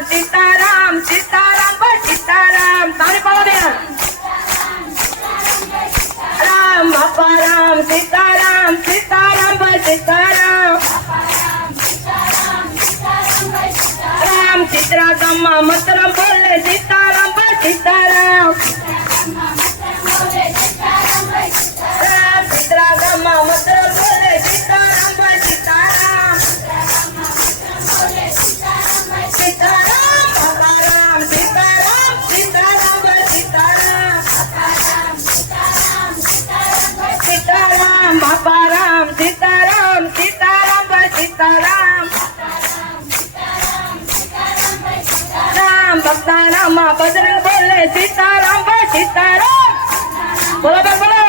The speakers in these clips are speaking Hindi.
सीताराम सीताराम सीताराम पर पाला देना राम, बापा राम, सीताराम सीताराम सीताराम। राम, चित्रा गम्मा मतलब बोले, सीताराम पर सीताराम। રામ ભક્તાનામાં બજરંગ બોલે સીતારામ ભાઈ સીતારામ બોલો બોલો બોલો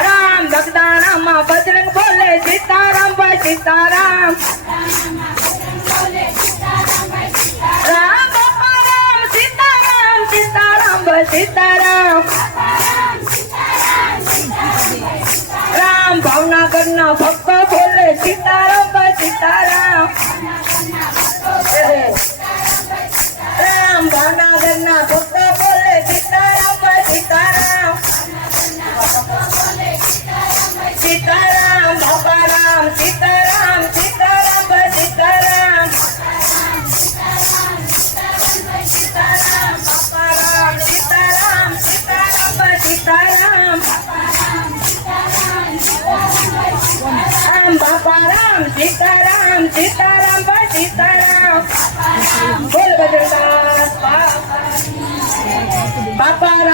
રામ ભક્તાનામાં બજરંગ બોલે સીતારામ ભાઈ સીતારામ રામ બાપા રામ સીતારામ સીતારામ ભાઈ સીતારામ રામ ભાવનગરના ભક્ત બોલે સીતારામ ભાઈ સીતારામ સીતારામ રામ બાપા રામ સીતારામ સીતારામ ભાઈ સીતારામ બોલ બજરંગ બાપા રામ